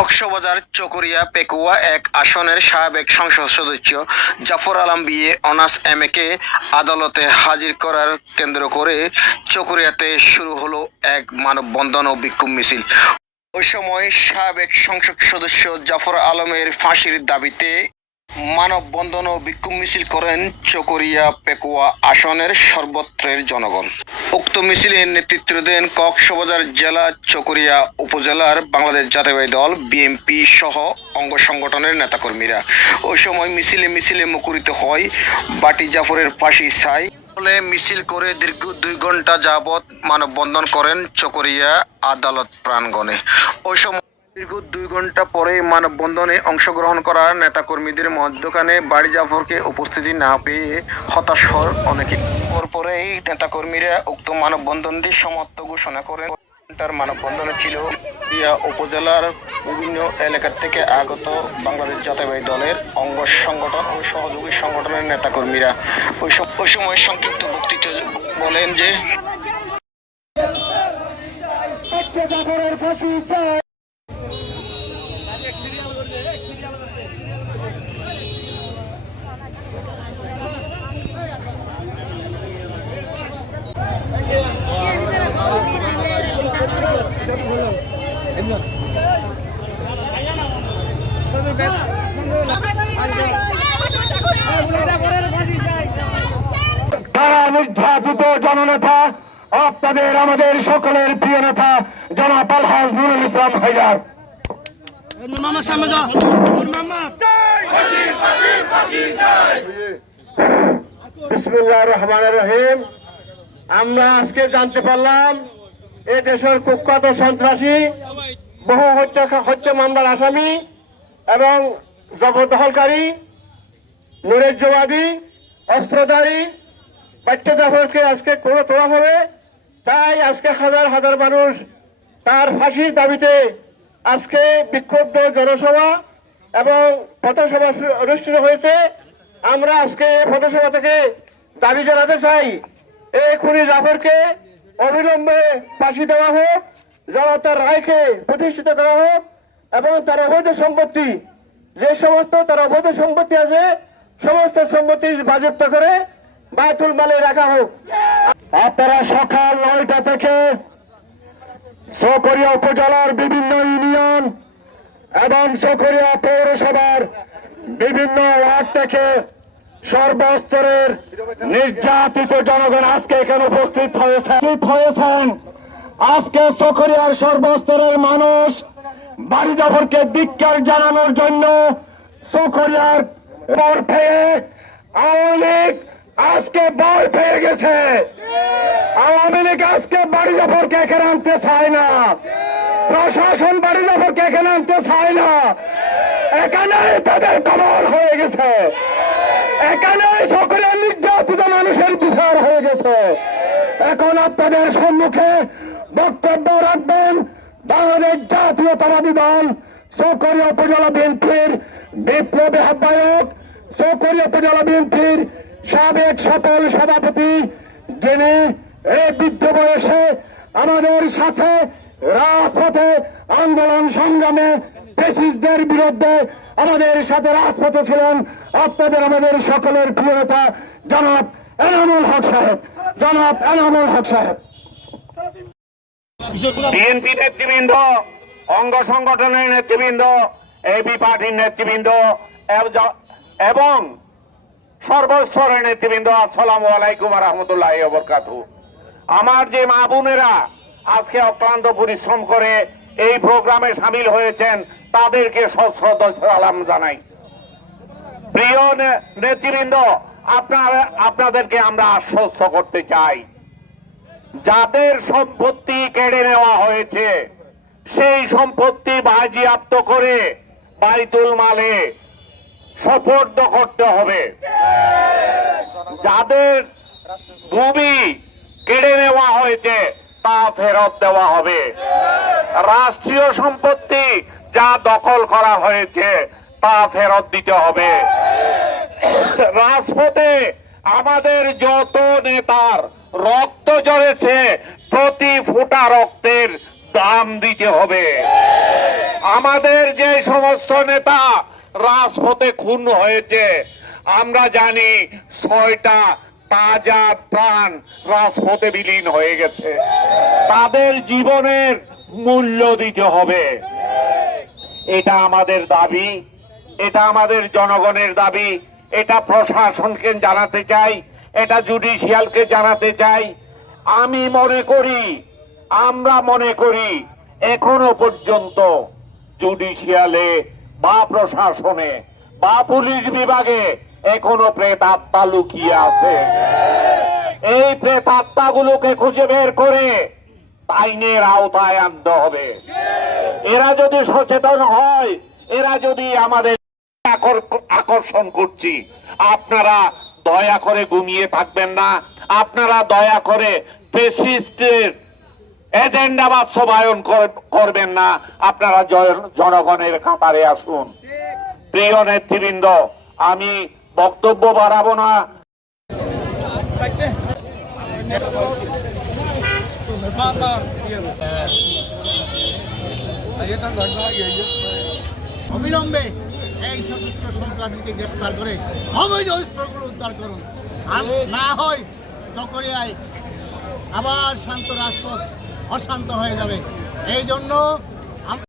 কক্সবাজার চকরিয়া পেকুয়া এক আসনের সাবেক সংসদ সদস্য জাফর আলম বিএ অনার্স এম কে আদালতে হাজির করার কেন্দ্র করে চকরিয়াতে শুরু হলো এক মানববন্ধন ও বিক্ষোভ মিছিল। ওই সময় সাবেক সংসদ সদস্য জাফর আলমের ফাঁসির দাবিতে মানববন্ধন ও বিক্ষোভ মিছিল করেন চকরিয়া পেকুয়া আসনের সর্বত্রের জনগণ। উক্ত মিছিলের নেতৃত্ব দেন কক্সবাজার জেলা চকরিয়া উপজেলার বাংলাদেশ জাতীয়তাবাদী দল বিএনপি সহ অঙ্গ সংগঠনের নেতাকর্মীরা। ওই সময় মিছিলে মুখরিত হয় বাটি জাফরের ফাঁসি চাই বলে মিছিল করে দীর্ঘ 2 ঘন্টা যাবৎ মানববন্ধন করেন চকরিয়া আদালত প্রাঙ্গণে। ওই সময় দীর্ঘ 2 ঘন্টা পরে মানববন্ধনে অংশগ্রহণ করা নেতাকর্মীদের মধ্যখানে বাড়ি জাফরকে উপস্থিতি না পেয়ে হতাশ হন অনেকে। পরপরেই নেতাকর্মীরা উক্ত মানববন্ধনটি সমাপ্ত ঘোষণা করেন। তার মানববন্ধনে ছিল উপজেলার বিভিন্ন এলাকা থেকে আগত বাংলাদেশ জাতীয়তাবাদী দলের অঙ্গ সংগঠন ও সহযোগী সংগঠনের নেতাকর্মীরা। ওই সময় সংক্ষিপ্ত বক্তৃতা বলেন যে তারা নির্যাতিত জননেতা আপনাদের আমাদের সকলের প্রিয় নেতা জনাব আলহাজ নুরুল ইসলাম হায়দার। বিসমিল্লাহির রহমানির রহিম। আমরা আজকে জানতে পারলাম এ দেশের কুখ্যাত সন্ত্রাসী, বহু হত্যা মামলার আসামি এবং জবরদখলকারী, নৈরাজ্যবাদী, অস্ত্রধারী বাচ্চা জাফরকে আজকে করে তোলা হবে। তাই আজকে হাজার হাজার মানুষ তার ফাঁসির দাবিতে আজকে বিক্ষুব্ধ জনসভা এবং পথসভা অনুষ্ঠিত হয়েছে। আমরা আজকে পথসভা থেকে দাবি জানাতে চাই, এই খুনি জাফরকে অবিলম্বে ফাঁসি দেওয়া হোক, যেন তার রায়কে প্রতিষ্ঠিত করা হোক এবং তার অবৈধ সম্পত্তি, যে সমস্ত তার অবৈধ সম্পত্তি আছে সমস্ত সম্পত্তি বাজেয়াপ্ত করে বায়তুল মালে রাখা হোক। আপনারা সকাল 9টা থেকে চকরিয়া উপজেলার বিভিন্ন ইউনিয়ন এবং চকরিয়া পৌরসভার বিভিন্ন ওয়ার্ড থেকে সর্বস্তরের নির্যাতিত জনগণ আজকে এখানে উপস্থিত হয়েছেন। আজকে চকরিয়ার সর্বস্তরের মানুষ বাড়ি জাফরকে ধিক্কার জানানোর জন্য চকরিয়ার পর পেয়ে আওয়ামী লীগ আজকে ভয় পেয়ে গেছে। আওয়ামী লীগ আজকে বাড়ি জাফরকে এখানে আনতে চায় না, প্রশাসন বাড়ি জাফরকে এখানে আনতে চায় না। এখানেই তাদের কবর হয়ে গেছে, এখানেই সকলের নির্যাতিত মানুষের বিচার হয়ে গেছে। এখন আপনাদের সম্মুখে বক্তব্য রাখবেন বাংলাদেশ জাতীয়তাবাদী দল চকরিয়া উপজেলা বিএনপির বিপ্লবী আহ্বায়ক, চকরিয়া উপজেলা বিএনপির সাবেক সফল সভাপতি, যিনি এই বৃদ্ধ বয়সে আমাদের সাথে রাজপথে আন্দোলন সংগ্রামে ফ্যাসিস্টদের বিরুদ্ধে আমাদের সাথে রাজপথে ছিলেন, আপনাদের আমাদের সকলের প্রিয় নেতা জনাব এনামুল হক সাহেব। জনাব এনামুল হক সাহেব। বিএনপি নেতৃবৃন্দ, অঙ্গ সংগঠনের নেতৃবৃন্দ, এবি পার্টির নেতৃবৃন্দ এবং সর্বস্তরের নেতৃবৃন্দ, আসসালামু আলাইকুম ওয়া রাহমাতুল্লাহি ওয়া বারাকাতুহু। আমার যে মা বোনেরা আজকে অক্লান্ত পরিশ্রম করে এই প্রোগ্রামে সামিল হয়েছেন তাদেরকে সশ্রদ্ধ সালাম জানাই। প্রিয় নেতৃবৃন্দ, আপনাদেরকে আমরা আশ্বস্ত করতে চাই, যাদের সম্পত্তি কেড়ে নেওয়া হয়েছে সেই সম্পত্তি বাজেয়াপ্ত করে বায়তুল মালে সুপর্দ করতে হবে। যাদের ভূমি কেড়ে নেওয়া হয়েছে তা ফেরত দেওয়া হবে। রাষ্ট্রীয় সম্পত্তি যা দখল করা হয়েছে তা ফেরত দিতে হবে। রাজপথে আমাদের যত নেতার রক্ত ঝরেছে প্রতি ফোঁটা রক্তের দাম দিতে হবে। আমাদের যে সমস্ত নেতা রাজপথে খুন হয়েছে, আমরা জানি 6টা তাজা প্রাণ রাজপথে বিলীন হয়ে গেছে। তাদের জীবনের মূল্য দিতে হবে। এটা আমাদের দাবি, এটা আমাদের জনগণের দাবি। এটা প্রশাসনকে জানাতে চাই, এটা জুডিশিয়ালকে জানাতে চাই। আমরা মনে করি এখনো পর্যন্ত জুডিশিয়ালে বা প্রশাসনে বা পুলিশ বিভাগে এখনো প্রেতাত্মা লুকিয়ে আছে। এই প্রেতাত্মাগুলোকে খুঁজে বের করে আইনের আওতায় আনতে হবে। এরা যদি সচেতন হয়, এরা যদি আমাদের আকর্ষণ করছি, আপনারা দয়া করে ঘুমিয়ে থাকবেন না, আপনারা দয়া করে ফ্যাসিস্টের এজেন্ডা বাস্তবায়ন করবেন না, আপনারা জনগণের কাতারে আসুন। প্রিয় নেতৃবৃন্দ, আমি বক্তব্য বাড়াবো না। অবিলম্বে এই সশস্ত্র সন্ত্রাসীকে গ্রেফতার করে অবৈধ অস্ত্রগুলো উদ্ধার করুন। আর না হয় চকরিয়ায় আবার শান্ত রাজপথ অশান্ত হয়ে যাবে। এই জন্য